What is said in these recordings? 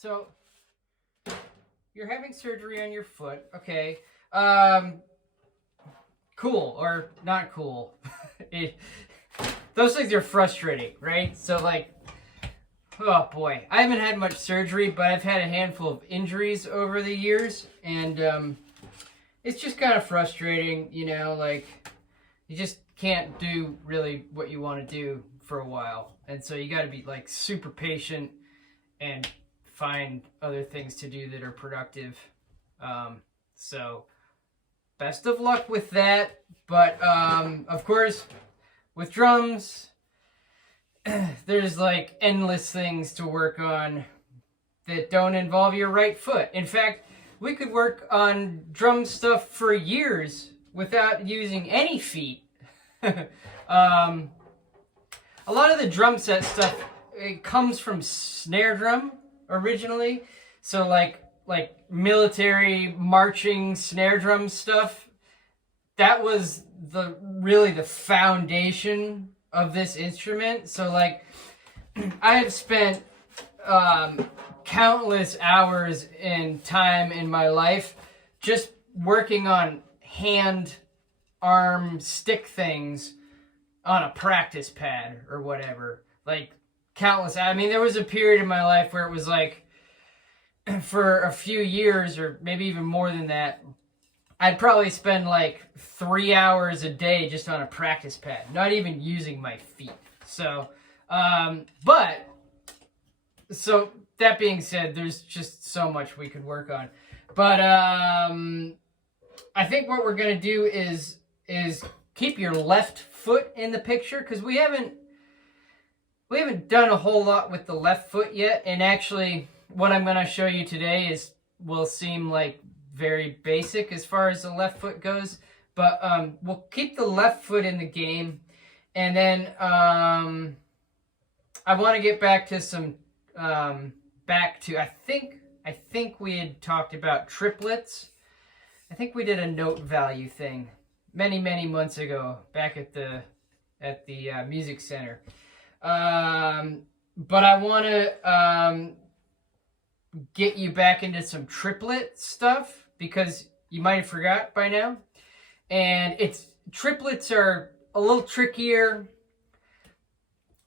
So you're having surgery on your foot, okay? Cool or not cool. it, those things are frustrating, right? So like, oh boy, I haven't had much surgery, but I've had a handful of injuries over the years, and it's just kind of frustrating, you know, like you just can't do really what you want to do for a while. And so you got to be like super patient and find other things to do that are productive. So best of luck with that. But of course, with drums, there's like endless things to work on that don't involve your right foot. In fact, we could work on drum stuff for years without using any feet. A lot of the drum set stuff, it comes from snare drum originally. So like military marching snare drum stuff, that was really the foundation of this instrument. So like I have spent countless hours in time in my life just working on hand, arm, stick things on a practice pad or whatever. Like countless. I mean, there was a period in my life where it was like for a few years or maybe even more than that, I'd probably spend like 3 hours a day just on a practice pad, not even using my feet. So, so that being said, there's just so much we could work on. But I think what we're gonna do is keep your left foot in the picture, because we haven't done a whole lot with the left foot yet. And actually, what I'm gonna show you today will seem like very basic as far as the left foot goes. But we'll keep the left foot in the game, and then I want to get back to some. I think we had talked about triplets. I think we did a note value thing many months ago back at the music center. But I want to get you back into some triplet stuff, because you might have forgot by now. And triplets are a little trickier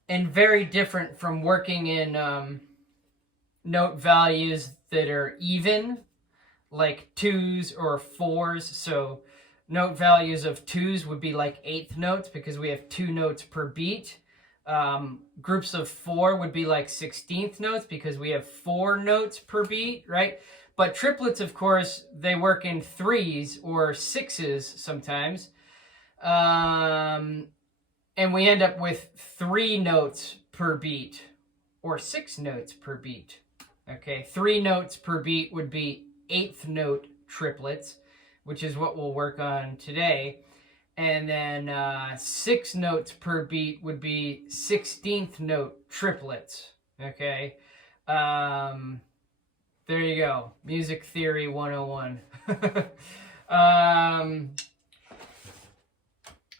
and very different from working in note values that are even, like 2s or 4s. So note values of 2s would be like 1/8 notes, because we have 2 notes per beat. Groups of 4 would be like 16th notes, because we have 4 notes per beat, right? But triplets, of course, they work in 3s or 6s sometimes. And we end up with 3 notes per beat or 6 notes per beat. Okay, 3 notes per beat would be 1/8 note triplets, which is what we'll work on today. And then 6 notes per beat would be 16th note triplets. Okay, there you go. Music Theory 101.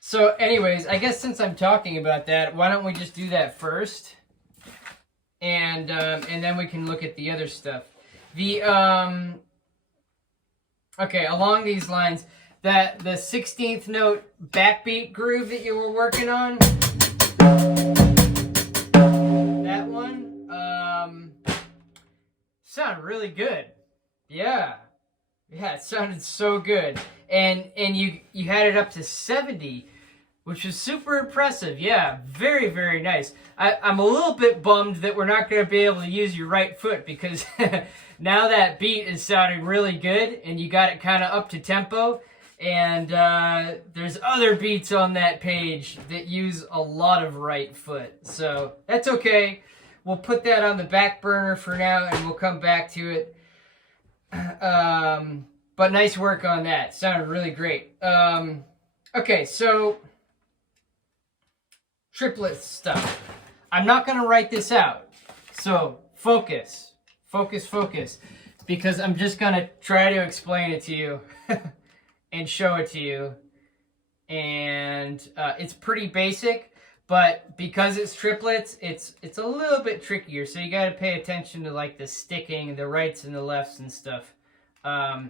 So anyways, I guess since I'm talking about that, why don't we just do that first? And then we can look at the other stuff. Okay, along these lines, the 16th note backbeat groove that you were working on, that one, sounded really good. Yeah, it sounded so good. And you had it up to 70, which is super impressive. Yeah, very nice. I'm a little bit bummed that we're not going to be able to use your right foot, because now that beat is sounding really good and you got it kind of up to tempo. And there's other beats on that page that use a lot of right foot. So that's okay. We'll put that on the back burner for now, and we'll come back to it. But nice work on that. Sounded really great. Okay, so triplet stuff. I'm not going to write this out. So focus, because I'm just going to try to explain it to you and show it to you. And it's pretty basic, But because it's triplets, it's a little bit trickier. So you got to pay attention to like the sticking, the rights and the lefts and stuff. I'm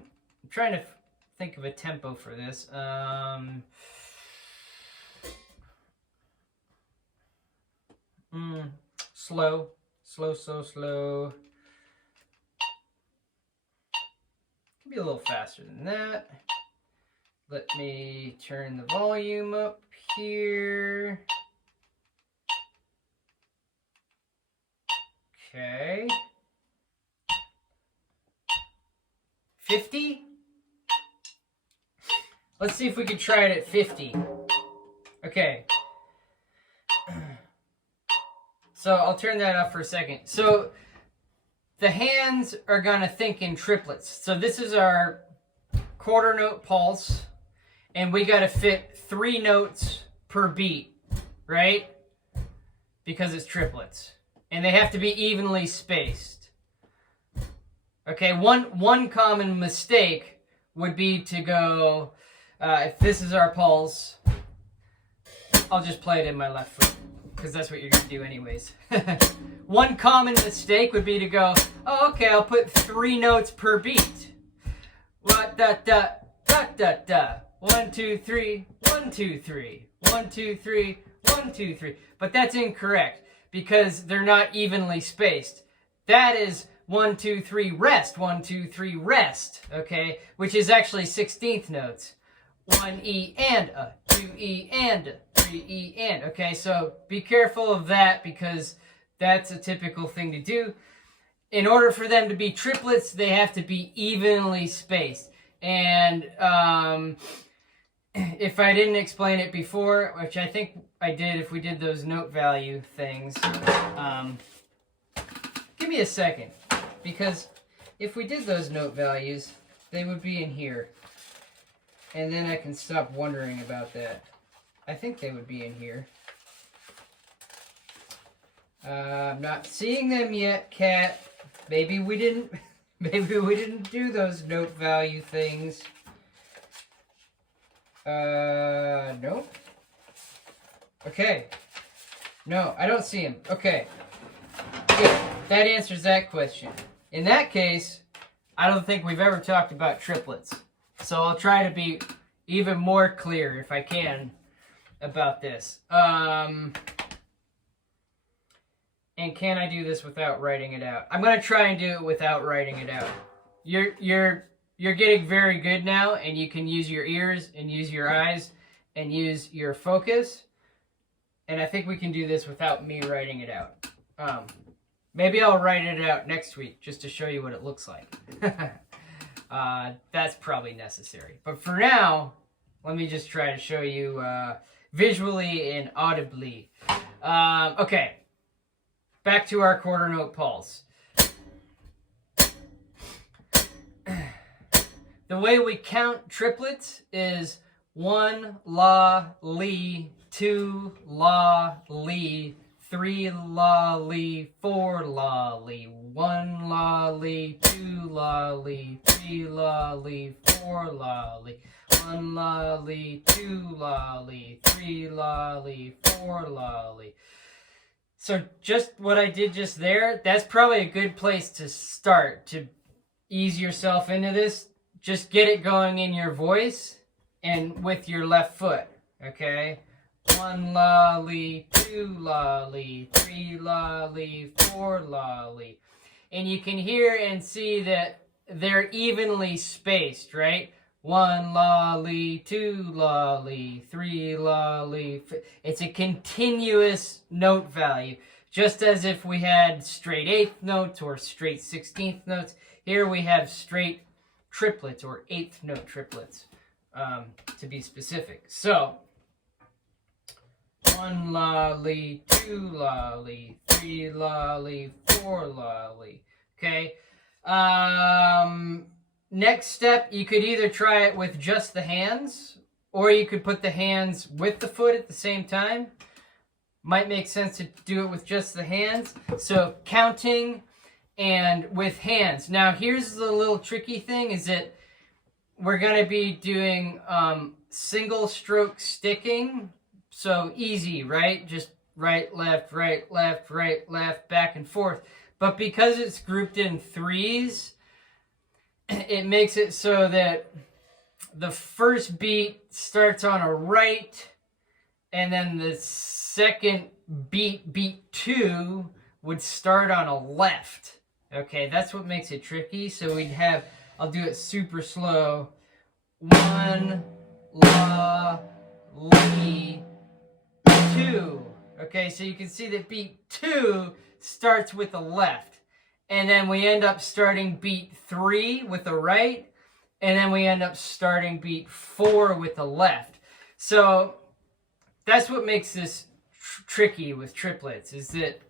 trying to think of a tempo for this. Slow. Can be a little faster than that. Let me turn the volume up here. Okay. 50? Let's see if we can try it at 50. Okay. So I'll turn that up for a second. So the hands are gonna think in triplets. So this is our quarter note pulse, and we gotta fit 3 notes per beat, right? Because it's triplets. And they have to be evenly spaced. Okay, one common mistake would be to go, if this is our pulse, I'll just play it in my left foot, because that's what you're going to do anyways. One common mistake would be to go, oh, okay, I'll put 3 notes per beat. What da da da da da. 1, 2, 3, 1, 2, 3, 1, 2, 3, 1, 2, 3. But that's incorrect, because they're not evenly spaced. That is 1, 2, 3, rest, 1, 2, 3, rest, okay? Which is actually 16th notes. 1 E and a, 2 E and a, 3 E and, okay? So be careful of that, because that's a typical thing to do. In order for them to be triplets, they have to be evenly spaced. And if I didn't explain it before, which I think I did if we did those note value things, give me a second, because if we did those note values, they would be in here. And then I can stop wondering about that. I think they would be in here. I'm not seeing them yet, Cat. Maybe we didn't do those note value things. Nope. Okay. No, I don't see him. Okay. Yeah, that answers that question. In that case, I don't think we've ever talked about triplets. So I'll try to be even more clear, if I can, about this. And can I do this without writing it out? I'm going to try and do it without writing it out. You're getting very good now, and you can use your ears and use your eyes and use your focus. And I think we can do this without me writing it out. Maybe I'll write it out next week just to show you what it looks like. That's probably necessary. But for now, let me just try to show you visually and audibly. Okay. Back to our quarter note pulse. The way we count triplets is 1 la li, 2 la li, 3 la li, 4 la li, 1 la li, 2 la li, 3 la li, 4 la li, 1 la li, 2 la li, 3 la li, 4 la li. So just what I did just there, that's probably a good place to start to ease yourself into this. Just get it going in your voice and with your left foot, okay? 1 la li, 2 la li, 3 la li, 4 la li. And you can hear and see that they're evenly spaced, right? 1 la li, 2 la li, 3 la li. It's a continuous note value, just as if we had straight 8th notes or straight 16th notes. Here we have straight triplets or 8th note triplets, to be specific. So 1 la li, 2 la li, 3 la li, 4 la li. Okay. Next step, you could either try it with just the hands, or you could put the hands with the foot at the same time. Might make sense to do it with just the hands. So counting and with hands. Now here's the little tricky thing, is that we're going to be doing single stroke sticking. So easy, right? Just right, left, right, left, right, left, back and forth. But because it's grouped in threes, it makes it so that the first beat starts on a right, and then the second beat, beat 2, would start on a left. Okay, that's what makes it tricky. So we'd have, I'll do it super slow. 1, la, li, 2. Okay, so you can see that beat 2 starts with the left. And then we end up starting beat 3 with the right. And then we end up starting beat 4 with the left. So that's what makes this tricky with triplets, is that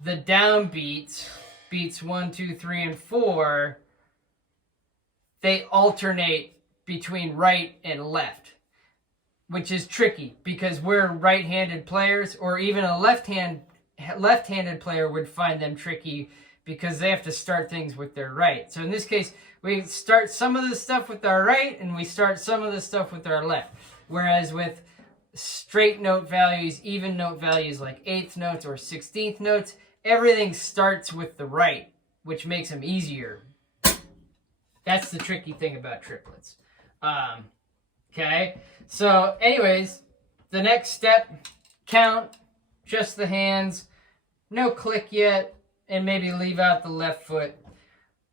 the downbeats, beats 1, 2, 3, and 4, they alternate between right and left, which is tricky because we're right-handed players, or even a left-handed player would find them tricky because they have to start things with their right. So in this case, we start some of the stuff with our right and we start some of the stuff with our left. Whereas with straight note values, even note values like eighth notes or 16th notes, everything starts with the right, which makes them easier. That's the tricky thing about triplets. Okay, so anyways, the next step, count just the hands, no click yet, and maybe leave out the left foot.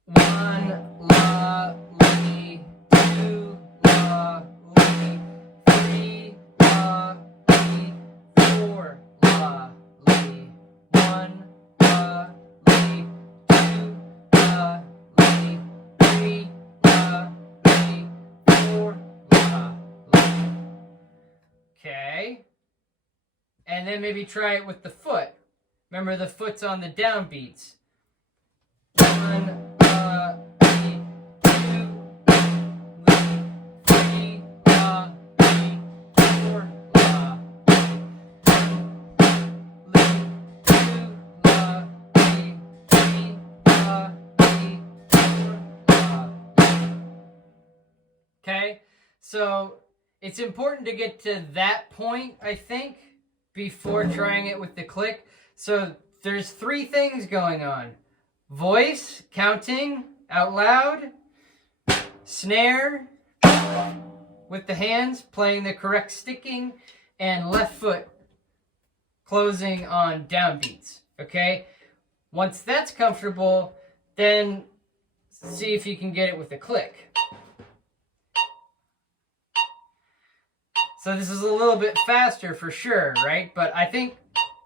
1, la, li, 2, la, li, 3, la, li, 4, la, li, 1, la, li, 2, la, li, 3, la, li, 4, la, li. Okay. And then maybe try it with the foot. Remember, the foot's on the downbeats. 1, la, li, 2, li, 3, la, li, 4, la, li, 2, la, li, 3, la, li, 4, la. Okay, so it's important to get to that point, I think, before trying it with the click. So there's 3 things going on. Voice, counting out loud, snare with the hands, playing the correct sticking, and left foot closing on downbeats. Okay? Once that's comfortable, then see if you can get it with a click. So this is a little bit faster for sure, right? But I think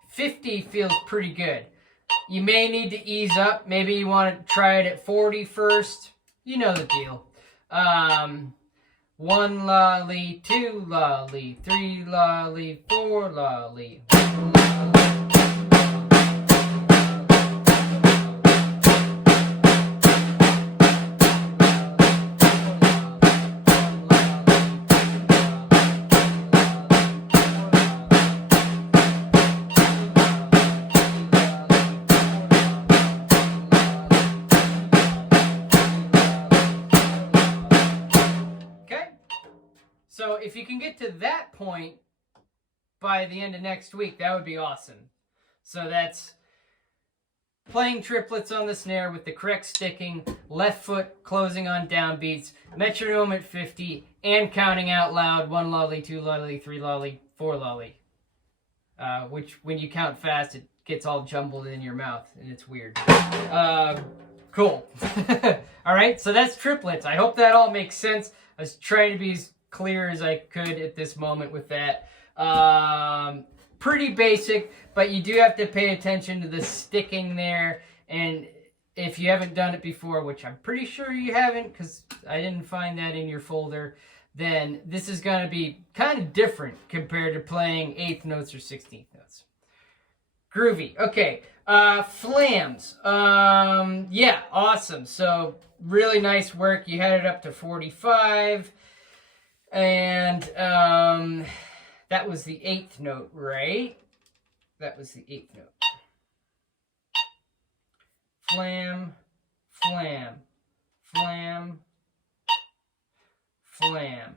50 feels pretty good. You may need to ease up. Maybe you want to try it at 40 first. You know the deal. 1 la li, 2 la li, 3 la li, 4 la li. 1 la li. So if you can get to that point by the end of next week, that would be awesome. So that's playing triplets on the snare with the correct sticking, left foot closing on downbeats, metronome at 50, and counting out loud 1 lolly, 2 lolly, 3 lolly, 4 lolly. Which, when you count fast, it gets all jumbled in your mouth, and it's weird. Cool. All right, so that's triplets. I hope that all makes sense. I was trying to be as clear as I could at this moment with that. Pretty basic, but you do have to pay attention to the sticking there. And if you haven't done it before, which I'm pretty sure you haven't because I didn't find that in your folder, then this is going to be kind of different compared to playing 8th notes or 16th notes. Groovy. Okay. Flams. Yeah, awesome. So really nice work. You had it up to 45. And that was the 8th note, right? That was the 8th note. Flam, flam, flam, flam.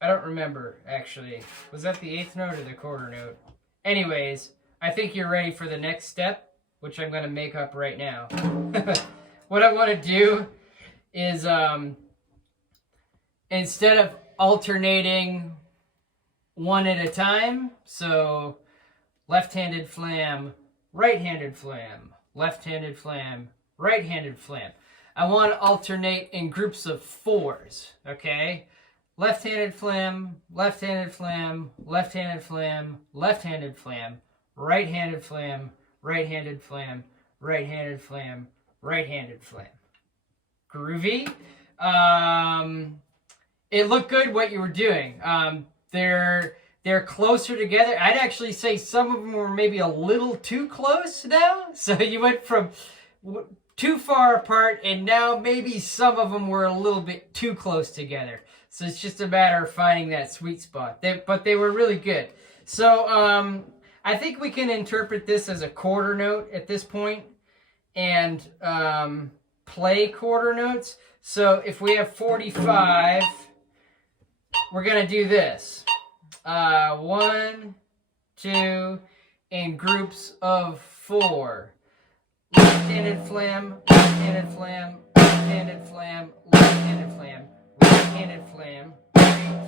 I don't remember, actually. Was that the eighth note or the quarter note? Anyways, I think you're ready for the next step, which I'm going to make up right now. What I want to do is, instead of alternating one at a time, so left-handed flam, right-handed flam, left-handed flam, right-handed flam, I want to alternate in groups of fours, okay? Left-handed flam, left-handed flam, left-handed flam, left-handed flam, right-handed flam, right-handed flam, right-handed flam, right-handed flam. Groovy. It looked good what you were doing. They're closer together. I'd actually say some of them were maybe a little too close now. So you went from too far apart, and now maybe some of them were a little bit too close together. So it's just a matter of finding that sweet spot. But they were really good. So I think we can interpret this as a quarter note at this point, and play quarter notes. So if we have 45, we're going to do this. 1, 2, in groups of 4. Left-handed flam, left-handed flam, left-handed flam, left-handed flam, right-handed flam, right,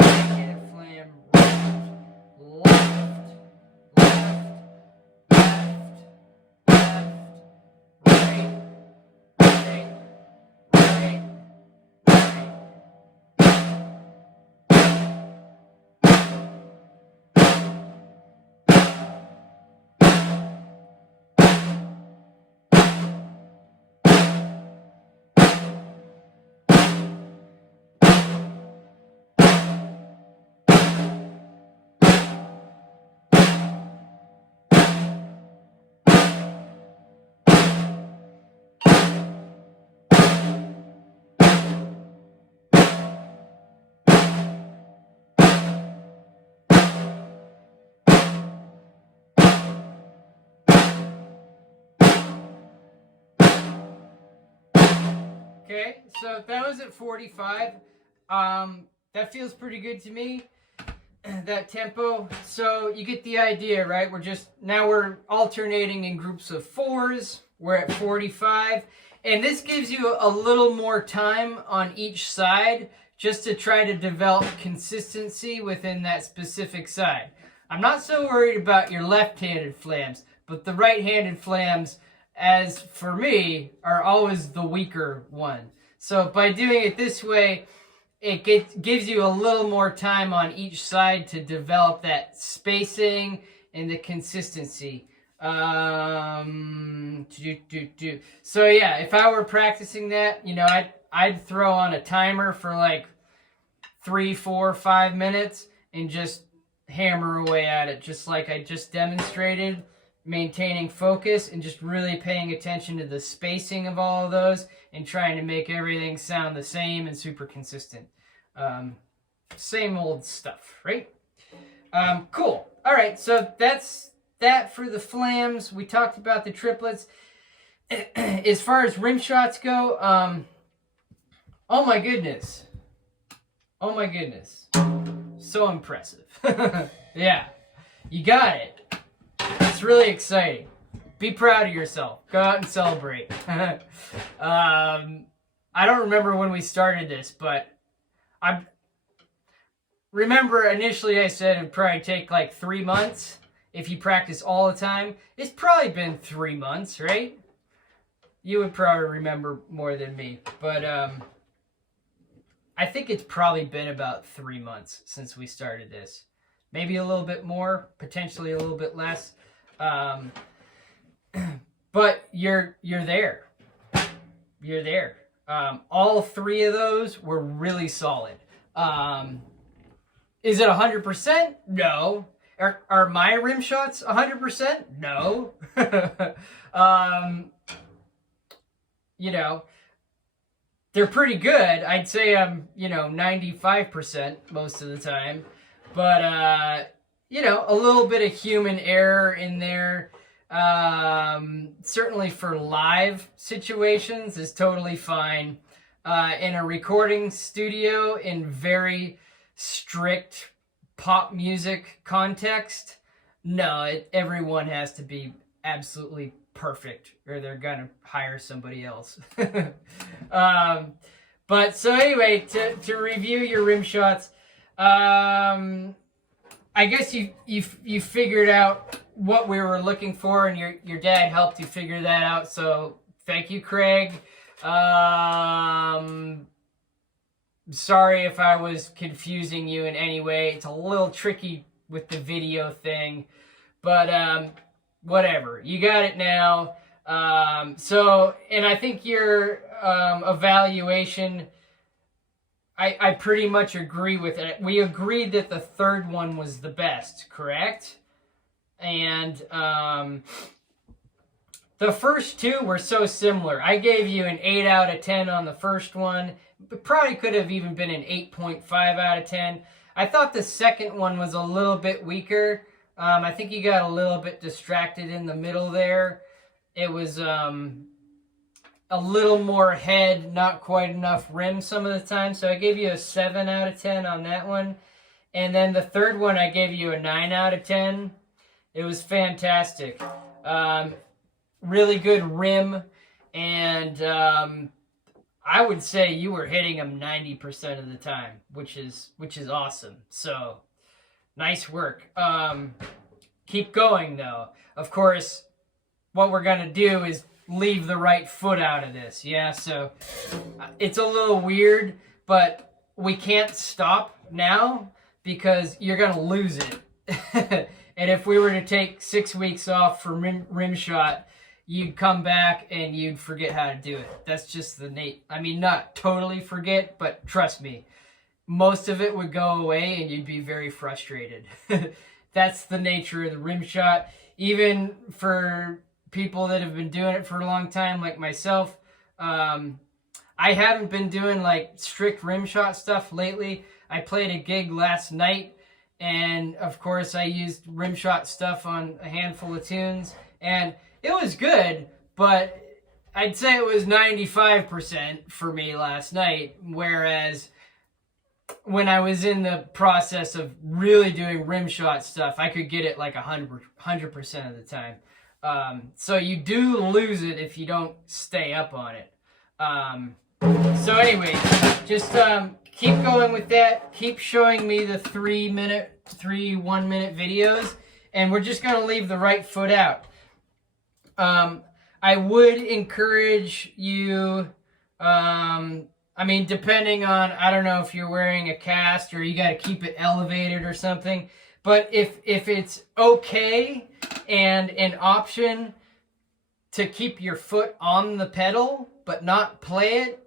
right-handed flam, right, left, left, left, left, right, right, right, right. Okay, so that was at 45. That feels pretty good to me, that tempo. So you get the idea, right? Now we're alternating in groups of 4s. We're at 45. And this gives you a little more time on each side just to try to develop consistency within that specific side. I'm not so worried about your left-handed flams, but the right-handed flams, as for me, are always the weaker one. So by doing it this way, it gives you a little more time on each side to develop that spacing and the consistency. So yeah, if I were practicing that, I'd throw on a timer for like 3, 4, 5 minutes and just hammer away at it, just like I just demonstrated. Maintaining focus and just really paying attention to the spacing of all of those and trying to make everything sound the same and super consistent. Same old stuff, right? Cool. All right, so that's that for the flams. We talked about the triplets. As far as rim shots go, oh my goodness. Oh my goodness. So impressive. Yeah, you got it. It's really exciting. Be proud of yourself. Go out and celebrate. I don't remember when we started this, but I remember initially I said it'd probably take like 3 months if you practice all the time. It's probably been 3 months, right? You would probably remember more than me, but I think it's probably been about 3 months since we started this. Maybe a little bit more, potentially a little bit less. But you're there. You're there. All 3 of those were really solid. Is it 100%? No. Are my rim shots 100%? No. They're pretty good. I'd say I'm, 95% most of the time. But, a little bit of human error in there. Certainly for live situations is totally fine. In a recording studio in very strict pop music context, no, everyone has to be absolutely perfect or they're gonna hire somebody else. But so anyway, to review your rim shots, I guess you figured out what we were looking for, and your dad helped you figure that out. So thank you, Craig. Sorry if I was confusing you in any way. It's a little tricky with the video thing, but whatever. You got it now. So, and I think your evaluation, I pretty much agree with it. We agreed that the third one was the best, correct? And the first two were so similar. I gave you an 8 out of 10 on the first one. It probably could have even been an 8.5 out of 10. I thought the second one was a little bit weaker. I think you got a little bit distracted in the middle there. It was a little more head, not quite enough rim some of the time. So I gave you a 7 out of 10 on that one. And then the third one, I gave you a 9 out of 10. It was fantastic. Really good rim. And I would say you were hitting them 90% of the time, which is awesome. So nice work. Keep going, though. Of course, what we're going to do is leave the right foot out of this. Yeah, so it's a little weird, but we can't stop now because you're going to lose it. And if we were to take 6 weeks off for rim shot, you'd come back and you'd forget how to do it. That's just I mean, not totally forget, but trust me, most of it would go away and you'd be very frustrated. That's the nature of the rim shot. Even for people that have been doing it for a long time, like myself, I haven't been doing like strict rim shot stuff lately. I played a gig last night, and of course I used rim shot stuff on a handful of tunes, and it was good, but I'd say it was 95% for me last night, whereas when I was in the process of really doing rim shot stuff, I could get it like 100% of the time. So you do lose it if you don't stay up on it. So anyway, just keep going with that. Keep showing me the 3 1 minute videos, and we're just going to leave the right foot out. I would encourage you, I mean, depending on, I don't know if you're wearing a cast or you got to keep it elevated or something, but if it's okay and an option to keep your foot on the pedal but not play it,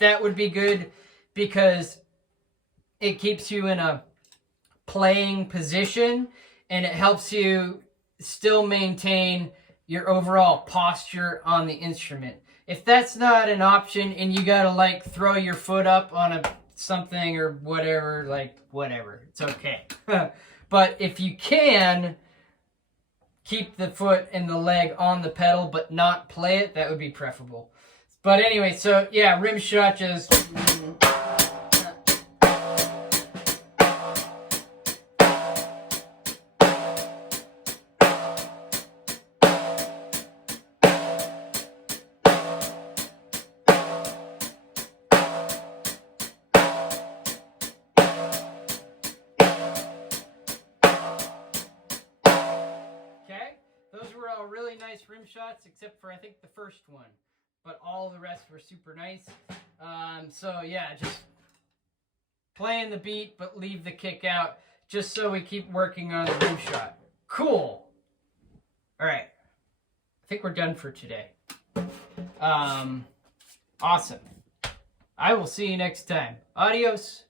that would be good, because it keeps you in a playing position and it helps you still maintain your overall posture on the instrument. If that's not an option and you gotta like throw your foot up on something or whatever, like whatever, it's okay. But if you can keep the foot and the leg on the pedal but not play it, that would be preferable. But anyway, so yeah, rim shot just... Those were all really nice rim shots, except for I think the first one. But all the rest were super nice. So yeah, just playing the beat, but leave the kick out, just so we keep working on the rim shot. Cool. All right. I think we're done for today. Awesome. I will see you next time. Adios.